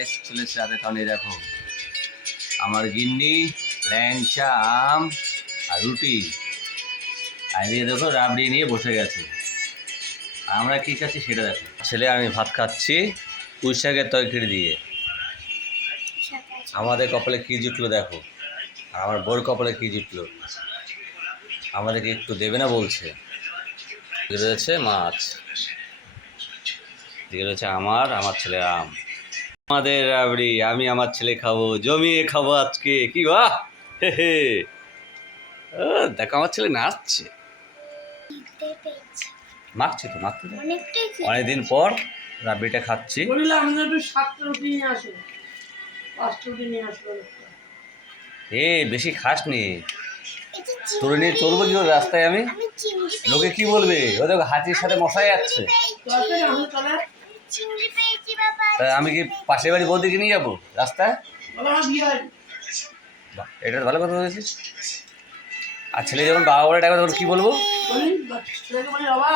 পায়েস চলেছে কারণ এই দেখো। আমার গিন্নি ল্যাংচা আম আর রুটি। আর দেখো, রাবড়ি নিয়ে বসে গেছে। আমরা কী খাচ্ছি সেটা দেখো। ছেলে, আমি ভাত খাচ্ছি পুঁই শাকের তরকারি দিয়ে। আমাদের কপালে কী জুটলো দেখো। আর আমার বোর কপালে কী জুটলো। আমাদেরকে একটু দেবে না বলছে। রয়েছে মাছ। রয়েছে আমার আমার ছেলে আম আমাদের রাবড়ি আমি আমার ছেলে খাব জমিয়ে খাব আজকে। কি বাহ! হে হে। দেখো আমার ছেলে নাচছে। মাখছে তো মাখতে অনেকদিন পর রাবড়িটা খাচ্ছি। এ বেশি খাস নি তোর নিয়ে চলবো কি রাস্তায় আমি? লোকে কি বলবে? ও দেখো হাতির সাথে মশাই যাচ্ছে আমি বাবা কি পাশের বাড়ি বৌদিকে নিয়ে যাব? রাস্তায়? এটা ভালো কথা বলেছিস। আর ছেলে যখন বাবা বলে ডাকবে তখন কি বলব? বাবা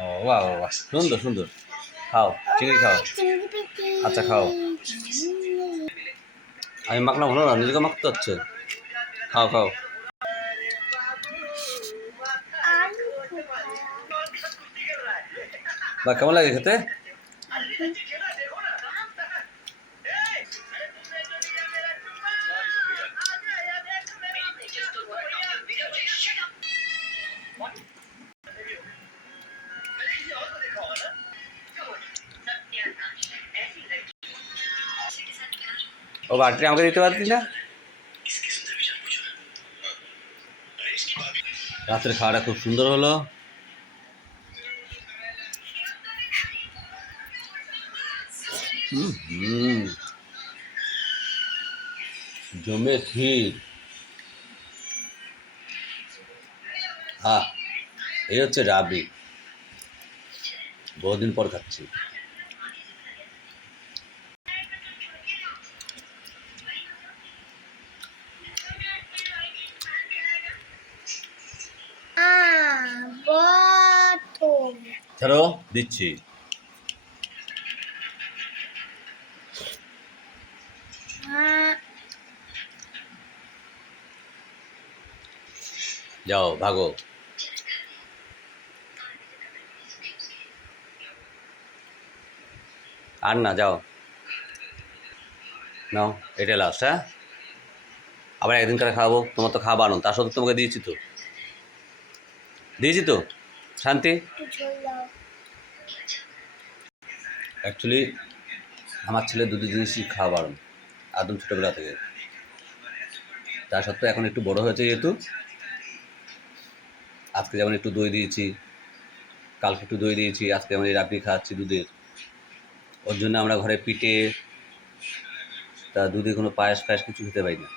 ও বাহ বাহ বাহ সুন্দর সুন্দর। খাও চিংড়ি খাও। আচ্ছা খাও। আমি মাখলাম হলো না? নিজেকে মাখতে হচ্ছে। খাও খাও। বা কেমন লাগে খেতে? ও বাটিটা আমাকে দিতে পারতি না? রাত্রে খাওয়াটা খুব সুন্দর হলো। জমে ক্ষীর হ্যাঁ এই হচ্ছে রাবড়ি বহুদিন পর খাচ্ছি। বটল ধরো দিচ্ছি। যাও, ভাগো। আর না, যাও। নাও, এটা লাস্ট হ্যাঁ? আবার একদিন করে খাওয়াবো, তোমার তো খাওয়া বানো তার সত্ত্বেও তোমাকে দিয়েছি তো। দিয়েছি তো? শান্তি? অ্যাকচুয়ালি আমার ছেলে দুটো জিনিসই খাওয়া বারণ একদম ছোটোবেলা থেকে। তা সত্ত্বেও এখন একটু বড় হয়েছে যেহেতু। আজকে যেমন একটু দই দিয়েছি, কালকে একটু দই দিয়েছি, আজকে যেমন এই রাবড়ি খাওয়াচ্ছি দুধের। ওর জন্য আমরা ঘরে পিঠে, তা দুধে কোনো পায়েস ফায়েস কিছু খেতে পারি না।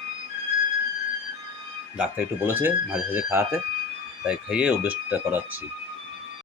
ডাক্তার একটু বলেছে মাঝে মাঝে খাওয়াতে, তাই খাইয়ে অভ্যেসটা করাচ্ছি।